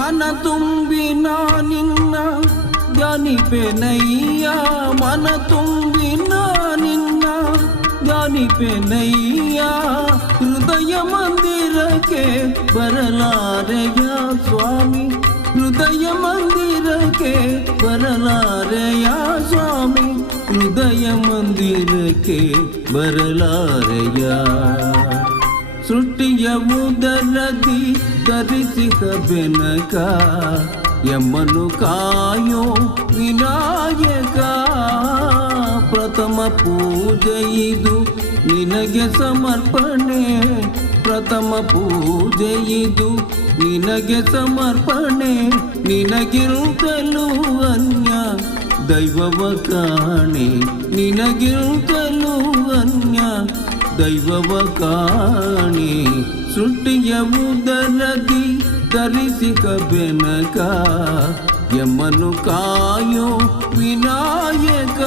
ಮನ ತುಂಬಿ ನಿನ್ನ ಧ್ಯಾನಿಪೆನಯ್ಯ ಮನ ತುಂಬಿ ನಿನ್ನ ಧ್ಯಾನಿಪೆನಯ್ಯ ಹೃದಯ ಮಂದಿರಕ್ಕೆ ಬರಲಾರೆಯ ಸ್ವಾಮಿ ಹೃದಯ ಮಂದಿರಕ್ಕೆ ಬರಲಾರೆಯ ಸ್ವಾಮಿ ಹೃದಯ ಮಂದಿರಕ್ಕೆ ಬರಲಾರೆಯ ಸೃಷ್ಟಿಯ ಉದರದಿ ಧರಿಸಿದ ಬೆನಕ ಯಮ್ಮನು ಕಾಯೋ ವಿನಾಯಕ ಪ್ರಥಮ ಪೂಜೆ ಇದು ನಿನಗೆ ಸಮರ್ಪಣೆ ಪ್ರಥಮ ಪೂಜೆ ಇದು ನಿನಗೆ ಸಮರ್ಪಣೆ ನಿನಗಿರುತ್ತಲೂ ಅನ್ಯ ದೈವವ ಕಾಣೆ ನಿನಗಿರುತ್ತಲೂ ಅನ್ಯ ದೈವವ ಕಾಣೆ ಸೃಷ್ಟಿಯ ಉದರದಿ ಧರಿಸಿಕ ಬೆನಕ ಯಮನು ಕಾಯೋ ವಿನಾಯಕ